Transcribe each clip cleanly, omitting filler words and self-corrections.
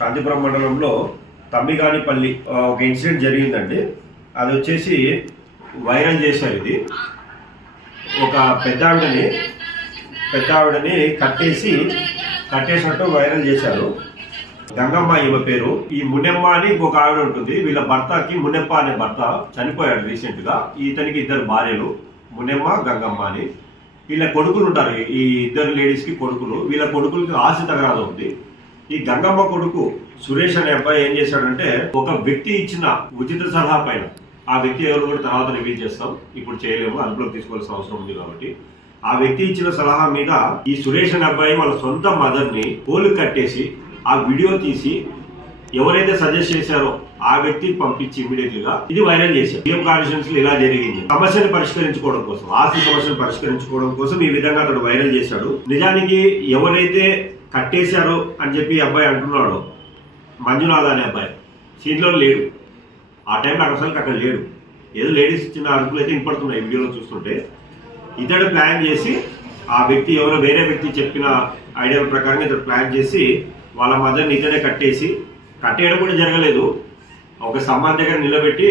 శాంతిపురం మండలంలో తమ్మిగానిపల్లి ఒక ఇన్సిడెంట్ జరిగిందండి. అది వచ్చేసి వైరల్ చేశారు. ఇది ఒక పెద్ద ఆవిడని కట్టేసినట్టు వైరల్ చేశారు. గంగమ్మ ఈమె పేరు. ఈ మునెమ్మ అని ఇంకొక ఆవిడ ఉంటుంది. వీళ్ళ భర్తకి మునెప్ప అనే భర్త చనిపోయాడు రీసెంట్ గా. ఇతనికి 2 భార్యలు, మునెమ్మ, గంగమ్మ అని. వీళ్ళ కొడుకులు ఉంటారు. ఈ 2 లేడీస్ కి కొడుకులు. వీళ్ళ కొడుకులకి ఆస్తి తగరాదు ఉంది. ఈ గంగమ్మ కొడుకు సురేష్ అనే అబ్బాయి ఏం చేశాడంటే, ఒక వ్యక్తి ఇచ్చిన ఉచిత సలహా పైన, ఆ వ్యక్తి ఎవరు కూడా తర్వాత రివీల్ చేస్తాం, ఇప్పుడు చేయలేము, అదుపులోకి తీసుకోవాల్సిన అవసరం ఉంది కాబట్టి, ఆ వ్యక్తి ఇచ్చిన సలహా మీద ఈ సురేష్ అనే అబ్బాయి వాళ్ళ సొంత మదర్ ని పోలు కట్టేసి ఆ వీడియో తీసి ఎవరైతే సజెస్ట్ చేశారో ఆ వ్యక్తికి పంపించి ఇమీడియట్ గా ఇది వైరల్ చేశారు. సీఎం కాన్స్టిట్యూన్సీ ఇలా జరిగింది. సమస్యను పరిష్కరించుకోవడం కోసం, ఆస్తి సమస్యను పరిష్కరించుకోవడం కోసం ఈ విధంగా అతడు వైరల్ చేశాడు. నిజానికి ఎవరైతే కట్టేశారు అని చెప్పి అబ్బాయి అంటున్నాడు, మంజునాథ్ అనే అబ్బాయి సీట్లో లేడు. ఆ టైంలో అసలు లేడు. ఏదో లేడీస్ చిన్న అరుపులు అయితే వినపడుతున్నాయి వీడియోలో చూస్తుంటే. ఇతడు ప్లాన్ చేసి, ఆ వ్యక్తి ఎవరో వేరే వ్యక్తి చెప్పిన ఐడియా ప్రకారంగా ఇతడు ప్లాన్ చేసి వాళ్ళ మదర్ని ఇతడే కట్టేయడం కూడా జరగలేదు. ఒక స్తంభం దగ్గర నిలబెట్టి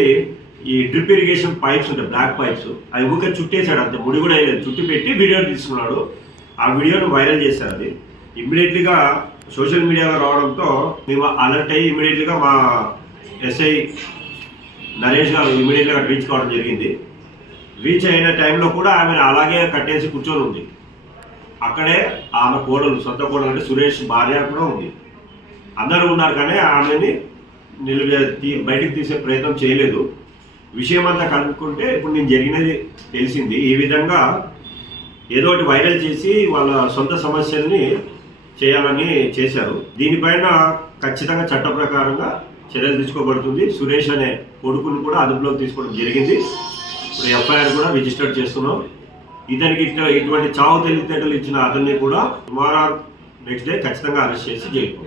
ఈ డ్రిప్ ఇరిగేషన్ పైప్స్ ఉంటాయి, బ్లాక్ పైప్స్, అవి ఊరికే చుట్టేశాడు. అంతే, ముడి కూడా వేయలేదు, చుట్టి పెట్టి వీడియో తీసుకున్నాడు. ఆ వీడియోను వైరల్ చేశారు. అది ఇమ్మీడియట్లీగా సోషల్ మీడియాలో రావడంతో మేము అలర్ట్ అయ్యి ఇమ్మీడియట్లీగా మా ఎస్ఐ నరేష్ గారు ఇమ్మీడియట్గా రీచ్ కావడం జరిగింది. రీచ్ అయిన టైంలో కూడా ఆమెను అలాగే కట్టేసి కూర్చొని ఉంది. అక్కడే ఆమె కోడలు, సొంత కోడలు అంటే సురేష్ భార్య కూడా ఉంది. అందరూ ఉన్నారు కానీ ఆమెని బయటికి తీసే ప్రయత్నం చేయలేదు. విషయం అంతా కనుక్కుంటే ఇప్పుడు నేను జరిగినది తెలిసింది. ఈ విధంగా ఏదో ఒకటి వైరల్ చేసి వాళ్ళ సొంత సమస్యల్ని చేయాలని చేశారు. దీనిపైన ఖచ్చితంగా చట్ట ప్రకారంగా చర్యలు తీసుకోబడుతుంది. సురేష్ అనే కొడుకుని కూడా అదుపులోకి తీసుకోవడం జరిగింది. ఇప్పుడు ఎఫ్ఐఆర్ కూడా రిజిస్టర్ చేస్తున్నాం. ఇతనికి ఇటువంటి చావు తెలివితేటలు ఇచ్చిన అతన్ని కూడా టుమారో నెక్స్ట్ డే ఖచ్చితంగా అరెస్ట్ చేసి జైలు